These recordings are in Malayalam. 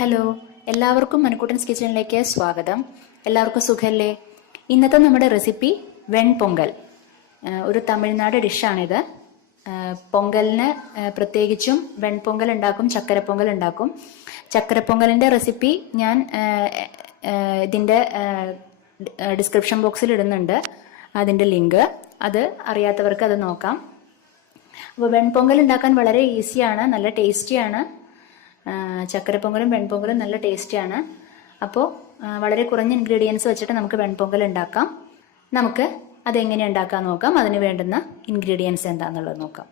ഹലോ, എല്ലാവർക്കും മനുക്കുട്ടൻസ് കിച്ചണിലേക്ക് സ്വാഗതം. എല്ലാവർക്കും സുഖല്ലേ? ഇന്നത്തെ നമ്മുടെ റെസിപ്പി വെൺപൊങ്കൽ. ഒരു തമിഴ്നാട് ഡിഷാണിത്. പൊങ്കലിന് പ്രത്യേകിച്ചും വെൺപൊങ്കൽ ഉണ്ടാക്കും, ചക്കരപ്പൊങ്കൽ ഉണ്ടാക്കും. ചക്കരപ്പൊങ്കലിൻ്റെ റെസിപ്പി ഞാൻ ഇതിൻ്റെ ഡിസ്ക്രിപ്ഷൻ ബോക്സിൽ ഇടുന്നുണ്ട്, അതിൻ്റെ ലിങ്ക്. അത് അറിയാത്തവർക്ക് അത് നോക്കാം. അപ്പോൾ വെൺപൊങ്കൽ ഉണ്ടാക്കാൻ വളരെ ഈസിയാണ്, നല്ല ടേസ്റ്റിയാണ്. ചക്കരപ്പൊങ്കലും വെൺപൊങ്കലും നല്ല ടേസ്റ്റിയാണ്. അപ്പോൾ വളരെ കുറഞ്ഞ ഇൻഗ്രീഡിയൻസ് വെച്ചിട്ട് നമുക്ക് വെൺപൊങ്കൽ ഉണ്ടാക്കാം. നമുക്ക് അതെങ്ങനെ ഉണ്ടാക്കാൻ നോക്കാം. അതിന് വേണ്ടുന്ന ഇൻഗ്രീഡിയൻസ് എന്താണെന്നുള്ളത് നോക്കാം.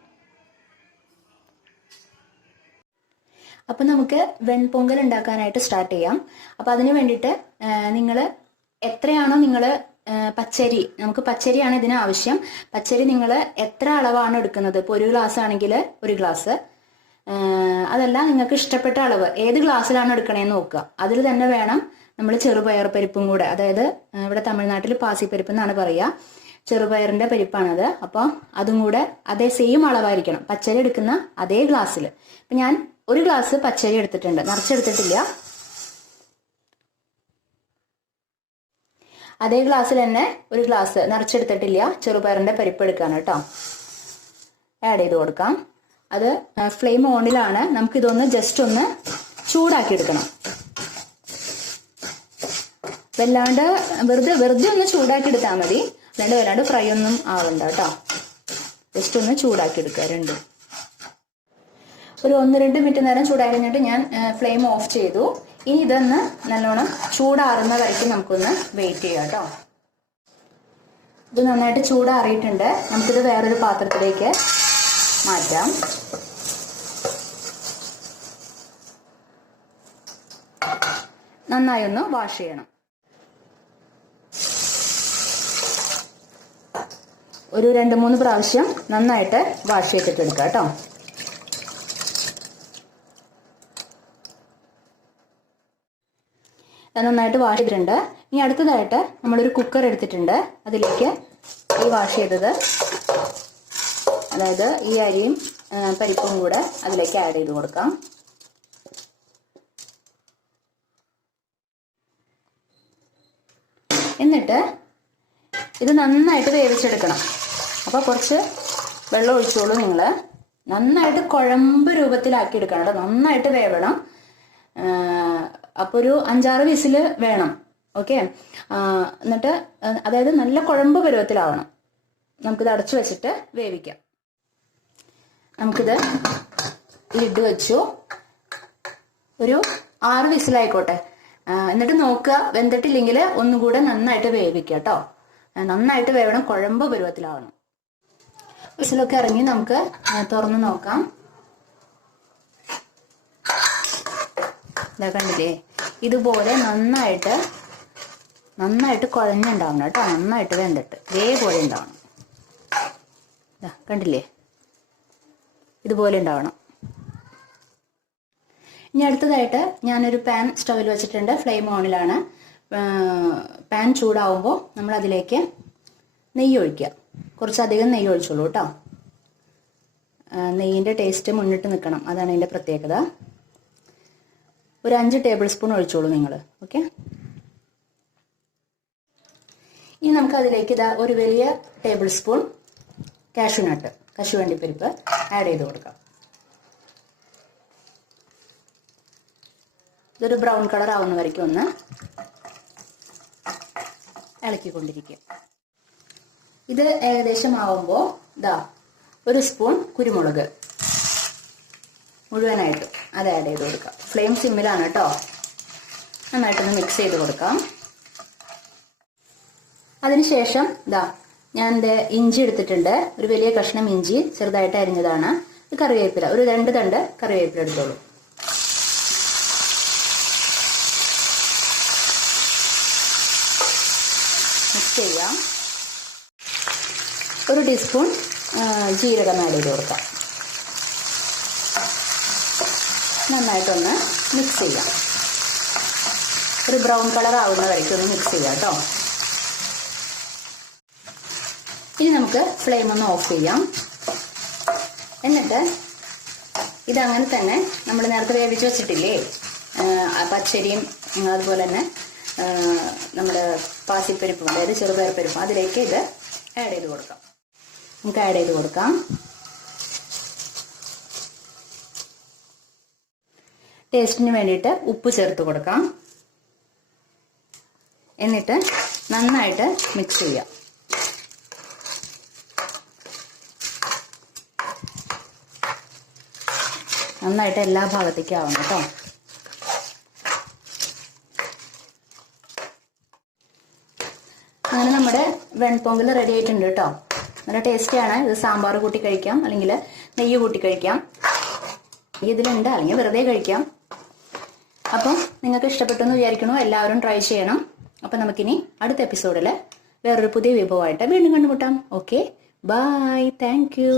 അപ്പോൾ നമുക്ക് വെൺപൊങ്കൽ ഉണ്ടാക്കാനായിട്ട് സ്റ്റാർട്ട് ചെയ്യാം. അപ്പോൾ അതിന് വേണ്ടിയിട്ട് നിങ്ങൾ എത്രയാണോ നിങ്ങൾ പച്ചരി, നമുക്ക് പച്ചരിയാണ് ഇതിന് ആവശ്യം. പച്ചരി നിങ്ങൾ എത്ര അളവാണ് എടുക്കുന്നത്? ഇപ്പോൾ ഒരു ഗ്ലാസ് ആണെങ്കിൽ ഒരു ഗ്ലാസ്, അതല്ല നിങ്ങൾക്ക് ഇഷ്ടപ്പെട്ട അളവ് ഏത് ഗ്ലാസ്സിലാണ് എടുക്കണേന്ന് നോക്കുക. അതിൽ തന്നെ വേണം നമ്മൾ ചെറുപയർ പരിപ്പും കൂടെ, അതായത് ഇവിടെ തമിഴ്നാട്ടിൽ പാസിപ്പരിപ്പ് എന്നാണ് പറയുക, ചെറുപയറിന്റെ പരിപ്പാണത്. അപ്പോൾ അതും കൂടെ അതേ സെയിം അളവായിരിക്കണം, പച്ചരി എടുക്കുന്ന അതേ ഗ്ലാസ്സിൽ. ഇപ്പം ഞാൻ ഒരു ഗ്ലാസ് പച്ചരി എടുത്തിട്ടുണ്ട്, നിറച്ചെടുത്തിട്ടില്ല. അതേ ഗ്ലാസ്സിൽ തന്നെ ഒരു ഗ്ലാസ് നിറച്ചെടുത്തിട്ടില്ല ചെറുപയറിന്റെ പരിപ്പ് എടുക്കാണ് കേട്ടോ. ആഡ് ചെയ്ത് കൊടുക്കാം. അത് ഫ്ലെയിം ഓണിലാണ്. നമുക്കിതൊന്ന് ജസ്റ്റ് ഒന്ന് ചൂടാക്കി എടുക്കണം. വല്ലാണ്ട് വെറുതെ ഒന്ന് ചൂടാക്കി എടുത്താൽ മതി, അല്ലാണ്ട് വല്ലാണ്ട് ഫ്രൈ ഒന്നും ആവണ്ട കേട്ടോ. ജസ്റ്റ് ഒന്ന് ചൂടാക്കി എടുക്കുക രണ്ടും. ഒരു 1-2 മിനിറ്റ് നേരം ചൂടായി കഴിഞ്ഞിട്ട് ഞാൻ ഫ്ലെയിം ഓഫ് ചെയ്തു. ഇനി ഇതൊന്ന് നല്ലോണം ചൂടാറുന്ന വരയ്ക്ക് നമുക്കൊന്ന് വെയിറ്റ് ചെയ്യാം കേട്ടോ. ഇത് നന്നായിട്ട് ചൂടാറിയിട്ടുണ്ട്. നമുക്കിത് വേറൊരു പാത്രത്തിലേക്ക് മാറ്റാം. നന്നായി ഒന്ന് വാഷ് ചെയ്യണം. ഒരു 2-3 പ്രാവശ്യം നന്നായിട്ട് വാഷ് ചെയ്തിട്ട് എടുക്കാം കേട്ടോ. നന്നായിട്ട് വാഷ് ചെയ്തിട്ടുണ്ട്. ഇനി അടുത്തതായിട്ട് നമ്മളൊരു കുക്കർ എടുത്തിട്ടുണ്ട്. അതിലേക്ക് ഈ വാഷ് ചെയ്തത്, അതായത് ഈ അരിയും പരിപ്പും കൂടെ അതിലേക്ക് ആഡ് ചെയ്ത് കൊടുക്കാം. എന്നിട്ട് ഇത് നന്നായിട്ട് വേവിച്ചെടുക്കണം. അപ്പോൾ കുറച്ച് വെള്ളം ഒഴിച്ചോളൂ നിങ്ങൾ. നന്നായിട്ട് കുഴമ്പ് രൂപത്തിലാക്കി എടുക്കണം കേട്ടോ. നന്നായിട്ട് വേവണം. അപ്പോൾ ഒരു 5-6 വിസിൽ വേണം. ഓക്കെ. എന്നിട്ട് അതായത് നല്ല കുഴമ്പ് പരുവത്തിലാവണം. നമുക്കിത് അടച്ചു വെച്ചിട്ട് വേവിക്കാം. നമുക്കിത് ലിഡ് വെച്ചു ഒരു 6 വിസിലായിക്കോട്ടെ. എന്നിട്ട് നോക്കുക, വെന്തിട്ടില്ലെങ്കിൽ ഒന്നുകൂടെ നന്നായിട്ട് വേവിക്കുക കേട്ടോ. നന്നായിട്ട് വേവണം, കുഴമ്പ് പരുവത്തിലാവണം. വിസിലൊക്കെ ഇറങ്ങി നമുക്ക് തുറന്ന് നോക്കാം. ഇതാ കണ്ടില്ലേ, ഇതുപോലെ നന്നായിട്ട് കുഴഞ്ഞുണ്ടാവണം കേട്ടോ. നന്നായിട്ട് വെന്തിട്ട് ഇതേപോലെ ഉണ്ടാവണം. ഇതാ കണ്ടില്ലേ, ഇതുപോലെ ഉണ്ടാവണം. ഇനി അടുത്തതായിട്ട് ഞാനൊരു പാൻ സ്റ്റൗവിൽ വെച്ചിട്ടുണ്ട്. ഫ്ലെയിം ഓണിലാണ്. പാൻ ചൂടാവുമ്പോൾ നമ്മൾ അതിലേക്ക് നെയ്യ് ഒഴിക്കുക. കുറച്ചധികം നെയ്യ് ഒഴിച്ചോളൂ കേട്ടോ. നെയ്യിൻ്റെ ടേസ്റ്റ് മുന്നിട്ട് നിൽക്കണം, അതാണ് അതിൻ്റെ പ്രത്യേകത. ഒരു 5 ടേബിൾ സ്പൂൺ ഒഴിച്ചോളൂ നിങ്ങൾ. ഓക്കെ. ഇനി നമുക്ക് അതിലേക്ക് ഇതാ ഒരു വലിയ ടേബിൾ സ്പൂൺ കാഷ്യൂനട്ട്, കശുവണ്ടിപ്പരിപ്പ് ആഡ് ചെയ്ത് കൊടുക്കാം. ഇതൊരു ബ്രൗൺ കളർ ആവുന്ന വരയ്ക്കും ഒന്ന് ഇളക്കിക്കൊണ്ടിരിക്കുക. ഇത് ഏകദേശം ആവുമ്പോൾ ഇതാ ഒരു സ്പൂൺ കുരുമുളക് മുഴുവനായിട്ട് അത് ആഡ് ചെയ്ത് കൊടുക്കാം. ഫ്ലെയിം സിമ്മിലാണ് കേട്ടോ. നന്നായിട്ടൊന്ന് മിക്സ് ചെയ്ത് കൊടുക്കാം. അതിനുശേഷം ഇതാ ഞാൻ എൻ്റെ ഇഞ്ചി എടുത്തിട്ടുണ്ട്. ഒരു വലിയ കഷ്ണം ഇഞ്ചി ചെറുതായിട്ട് അരിഞ്ഞതാണ്. ഇത് കറിവേപ്പില, ഒരു 2 തണ്ട് കറിവേപ്പില എടുത്തോളൂ. മിക്സ് ചെയ്യാം. ഒരു ടീസ്പൂൺ ജീരകം ആഡ് ചെയ്ത് കൊടുക്കാം. നന്നായിട്ടൊന്ന് മിക്സ് ചെയ്യാം. ഒരു ബ്രൗൺ കളർ ആവുന്ന വരയ്ക്ക് ഒന്ന് മിക്സ് ചെയ്യാം കേട്ടോ. ഇനി നമുക്ക് ഫ്ലെയിം ഒന്ന് ഓഫ് ചെയ്യാം. എന്നിട്ട് ഇതങ്ങനെ തന്നെ നമ്മൾ നേരത്തെ വേവിച്ച് വെച്ചിട്ടില്ലേ, പച്ചരിയും അതുപോലെ തന്നെ നമ്മുടെ പാസിപ്പരിപ്പും അതായത് ചെറുപയർ പരിപ്പും അതിലേക്ക് ഇത് ആഡ് ചെയ്ത് കൊടുക്കാം. നമുക്ക് ആഡ് ചെയ്ത് കൊടുക്കാം. ടേസ്റ്റിന് വേണ്ടിയിട്ട് ഉപ്പ് ചേർത്ത് കൊടുക്കാം. എന്നിട്ട് നന്നായിട്ട് മിക്സ് ചെയ്യാം. നന്നായിട്ട് എല്ലാ ഭാഗത്തേക്കും ആവണം കേട്ടോ. അങ്ങനെ നമ്മുടെ വെൺപൊങ്കൽ റെഡി ആയിട്ടുണ്ട് കേട്ടോ. നല്ല ടേസ്റ്റിയാണ്. ഇത് സാമ്പാർ കൂട്ടി കഴിക്കാം, അല്ലെങ്കിൽ നെയ്യ് കൂട്ടി കഴിക്കാം, ഇതിലുണ്ട്, അല്ലെങ്കിൽ വെറുതെ കഴിക്കാം. അപ്പം നിങ്ങൾക്ക് ഇഷ്ടപ്പെട്ടെന്ന് വിചാരിക്കണോ? എല്ലാവരും ട്രൈ ചെയ്യണം. അപ്പം നമുക്കിനി അടുത്ത എപ്പിസോഡിൽ വേറൊരു പുതിയ വിഭവമായിട്ട് വീണ്ടും കണ്ടുമുട്ടാം. Okay, bye, thank U.